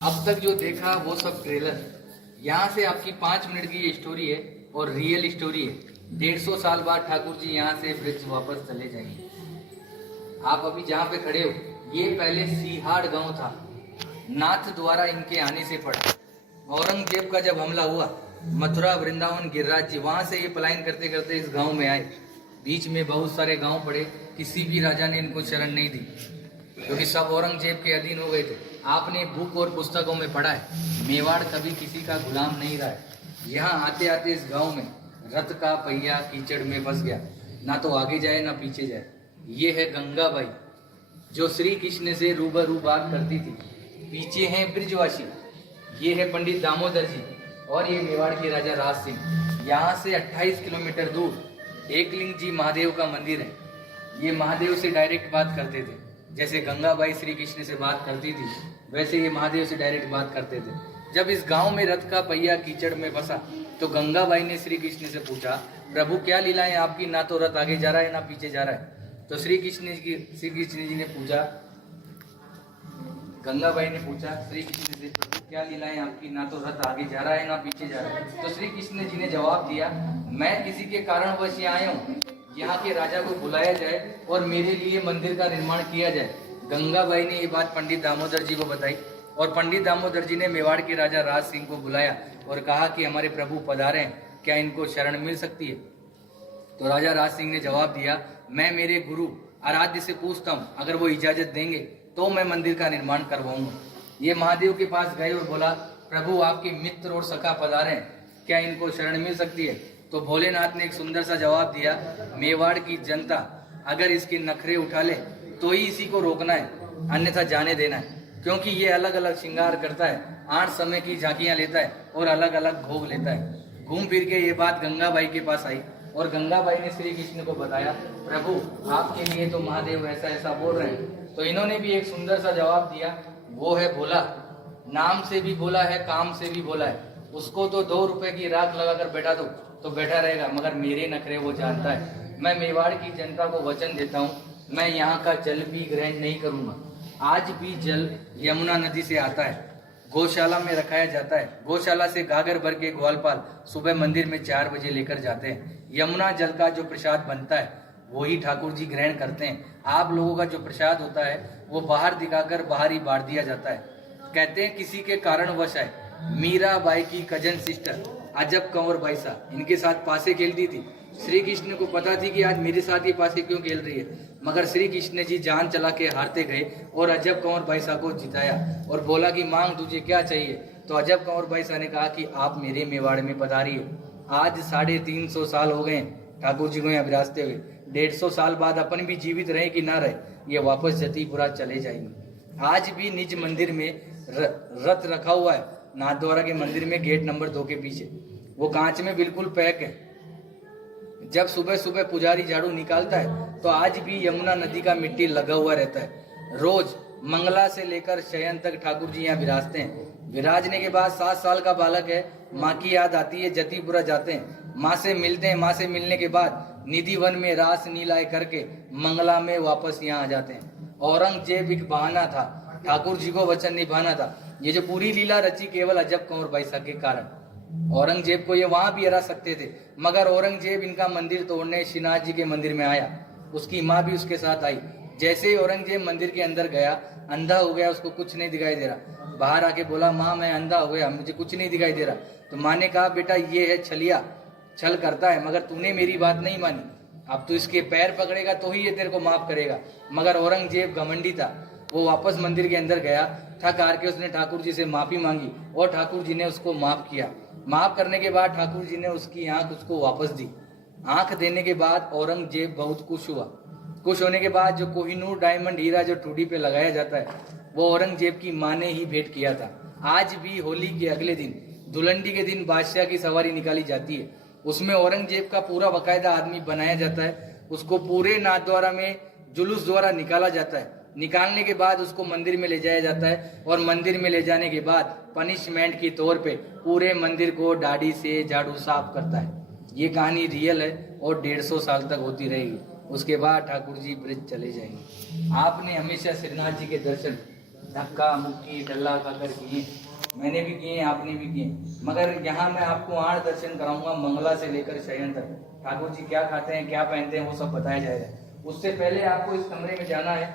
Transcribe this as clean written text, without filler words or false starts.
अब तक जो देखा वो सब ट्रेलर। यहाँ से आपकी 5 मिनट की ये स्टोरी है और रियल स्टोरी है। 150 साल बाद ठाकुर जी यहाँ से ब्रिज वापस चले जाएंगे। आप अभी जहाँ पे खड़े हो, ये पहले सीहाड़ गांव था। नाथ द्वारा इनके आने से पड़ा। औरंगजेब का जब हमला हुआ, मथुरा वृंदावन गिरिराज जी वहां से ये पलायन करते करते इस गांव में आए। बीच में बहुत सारे गांव पड़े, किसी भी राजा ने इनको शरण नहीं दी क्योंकि सब औरंगजेब के अधीन हो गए थे। आपने बुक और पुस्तकों में पढ़ा है, मेवाड़ कभी किसी का गुलाम नहीं रहा है। यहाँ आते आते इस गांव में रथ का पहिया कीचड़ में फंस गया, ना तो आगे जाए ना पीछे जाए। ये है गंगाबाई जो श्री कृष्ण से रूबरू बात करती थी। पीछे हैं ब्रिजवासी, ये है पंडित दामोदर जी और ये मेवाड़ के राजा राज सिंह। यहाँ से 28 किलोमीटर दूर एकलिंग जी महादेव का मंदिर है। ये महादेव से डायरेक्ट बात करते थे, जैसे गंगाबाई श्री कृष्ण से बात करती थी वैसे ये महादेव से डायरेक्ट बात करते थे। जब इस गांव में रथ का पहिया कीचड़ में फंसा तो गंगाबाई ने श्री कृष्ण से पूछा, प्रभु क्या लीलाएं आपकी, ना तो रथ आगे जा रहा है ना पीछे जा रहा है। तो श्री कृष्ण जी ने पूछा, गंगाबाई ने पूछा श्री कृष्ण से, प्रभु क्या लीलाएं आपकी, ना तो रथ आगे जा रहा है ना पीछे जा रहा है। तो श्री कृष्ण जी ने जवाब दिया, मैं किसी के कारणवश यहाँ आया हूँ, यहाँ के राजा को बुलाया जाए और मेरे लिए मंदिर का निर्माण किया जाए। गंगाबाई ने ये बात पंडित दामोदर जी को बताई और पंडित दामोदर जी ने मेवाड़ के राजा राज सिंह को बुलाया और कहा कि हमारे प्रभु पधारे हैं, क्या इनको शरण मिल सकती है। तो राजा राज सिंह ने जवाब दिया, मैं मेरे गुरु आराध्य से पूछता हूँ, अगर वो इजाजत देंगे तो मैं मंदिर का निर्माण करवाऊंगा। ये महादेव के पास गए और बोला, प्रभु आपके मित्र और सखा पधारे हैं, क्या इनको शरण मिल सकती है। तो भोलेनाथ ने एक सुंदर सा जवाब दिया, मेवाड़ की जनता अगर इसके नखरे उठा ले तो ही इसी को रोकना है, अन्यथा जाने देना है, क्योंकि ये अलग अलग श्रृंगार करता है, 8 समय की झांकियां लेता है और अलग अलग भोग लेता है। घूम फिर के ये बात गंगाबाई के पास आई और गंगाबाई ने श्री कृष्ण को बताया, प्रभु आपके लिए तो महादेव ऐसा ऐसा बोल रहे हैं। तो इन्होंने भी एक सुंदर सा जवाब दिया, वो है भोला, नाम से भी भोला है, काम से भी भोला है। उसको तो 2 रुपए की राख लगाकर बैठा दो तो बैठा रहेगा, मगर मेरे नखरे वो जानता है। मैं मेवाड़ की जनता को वचन देता हूँ, मैं यहाँ का जल भी ग्रहण नहीं करूंगा। आज भी जल यमुना नदी से आता है, गौशाला में रखाया जाता है। गौशाला से गागर भर के ग्वालपाल सुबह मंदिर में 4 बजे लेकर जाते हैं। यमुना जल का जो प्रसाद बनता है वही ठाकुर जी ग्रहण करते हैं। आप लोगों का जो प्रसाद होता है वो बाहर दिखाकर बाहर ही बांट दिया जाता है। कहते हैं किसी के कारणवश है, मीरा बाई की कजन सिस्टर अजब कंवर बाई सा इनके साथ पासे खेलती थी। श्री कृष्ण को पता थी कि आज मेरे साथ ये पासे क्यों खेल रही है, मगर श्री कृष्ण जी जान चला के हारते गए और अजब कंवर बाई सा को जिताया और बोला कि मांग तुझे क्या चाहिए। तो अजब कंवर बाई सा ने कहा कि आप मेरे मेवाड़ में पधारिए। आज 350 साल हो गए ठाकुर जी को यहाँ विराजते हुए। 150 साल बाद अपन भी जीवित रहे कि ना रहे, ये वापस जतीपुरा चले जाएंगे। आज भी निज मंदिर में रथ रखा हुआ है, नाथद्वारा के मंदिर में गेट नंबर 2 के पीछे। वो कांच में बिल्कुल पैक है। जब सुबह सुबह पुजारी झाड़ू निकालता है तो आज भी यमुना नदी का मिट्टी लगा हुआ रहता है। रोज मंगला से लेकर शयन तक ठाकुर जी यहाँ विराजते हैं। विराजने के बाद 7 साल का बालक है, माँ की याद आती है, जतीपुरा जाते हैं, माँ से मिलते हैं। माँ से मिलने के बाद निधि वन में रास नीलाए करके मंगला में वापस यहाँ आ जाते हैं। औरंगजेब एक बहाना था, ठाकुर जी को वचन निभाना था। ये जो पूरी लीला रची केवल अजब कंवर बाई सा के कारण। औरंगजेब को ये वहां भी हरा सकते थे, मगर औरंगजेब इनका मंदिर तोड़ने श्रीनाथ जी के मंदिर में आया। उसकी माँ भी उसके साथ आई। जैसे ही औरंगजेब मंदिर के अंदर गया, अंधा हो गया, उसको कुछ नहीं दिखाई दे रहा। बाहर आके बोला, माँ मैं अंधा हो गया, मुझे कुछ नहीं दिखाई दे रहा। तो माँ ने कहा, बेटा ये है छलिया, छल करता है, मगर तूने मेरी बात नहीं मानी। अब तू इसके पैर पकड़ेगा तो ही ये तेरे को माफ करेगा। मगर औरंगजेब घमंडी था, वो वापस मंदिर के अंदर गया, थक हार के उसने ठाकुर जी से माफी मांगी और ठाकुर जी ने उसको माफ किया। माफ करने के बाद ठाकुर जी ने उसकी आंख उसको वापस दी। आंख देने के बाद औरंगजेब बहुत खुश हुआ। खुश होने के बाद जो कोहिनूर डायमंड हीरा जो ठुडी पे लगाया जाता है वो औरंगजेब की माँ ने ही भेंट किया था। आज भी होली के अगले दिन, धुलंडी के दिन बादशाह की सवारी निकाली जाती है। उसमें औरंगजेब का पूरा बाकायदा आदमी बनाया जाता है। उसको पूरे नाथद्वारा में जुलूस द्वारा निकाला जाता है। निकालने के बाद उसको मंदिर में ले जाया जाता है और मंदिर में ले जाने के बाद पनिशमेंट के तौर पे पूरे मंदिर को दाढ़ी से झाड़ू साफ करता है। ये कहानी रियल है और 150 साल तक होती रहेगी। उसके बाद ठाकुर जी ब्रिज चले जाएंगे। आपने हमेशा श्रीनाथ जी के दर्शन धक्का मुक्की डल्ला खाकर किए, मैंने भी किए, आपने भी किए। मगर यहाँ मैं आपको 8 दर्शन कराऊंगा, मंगला से लेकर शयन तक। ठाकुर जी क्या खाते हैं, क्या पहनते हैं, वो सब बताया जाएगा। उससे पहले आपको इस कमरे में जाना है